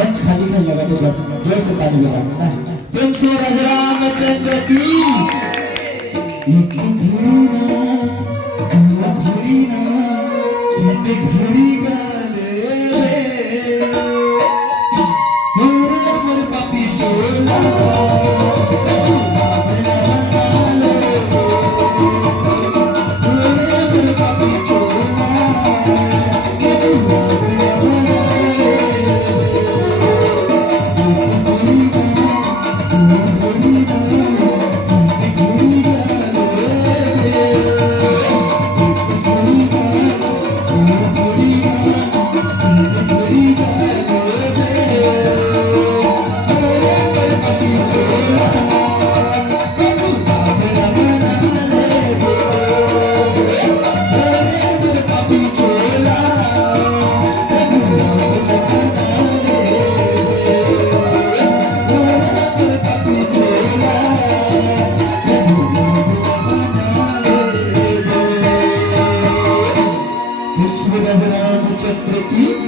मंच खाली नहीं लगा तो जोर से ताली बजाना है। तुमसे रामचंद्र की एक घड़ी ना घड़ी गाले मोर पापी चोला रामचंद्र की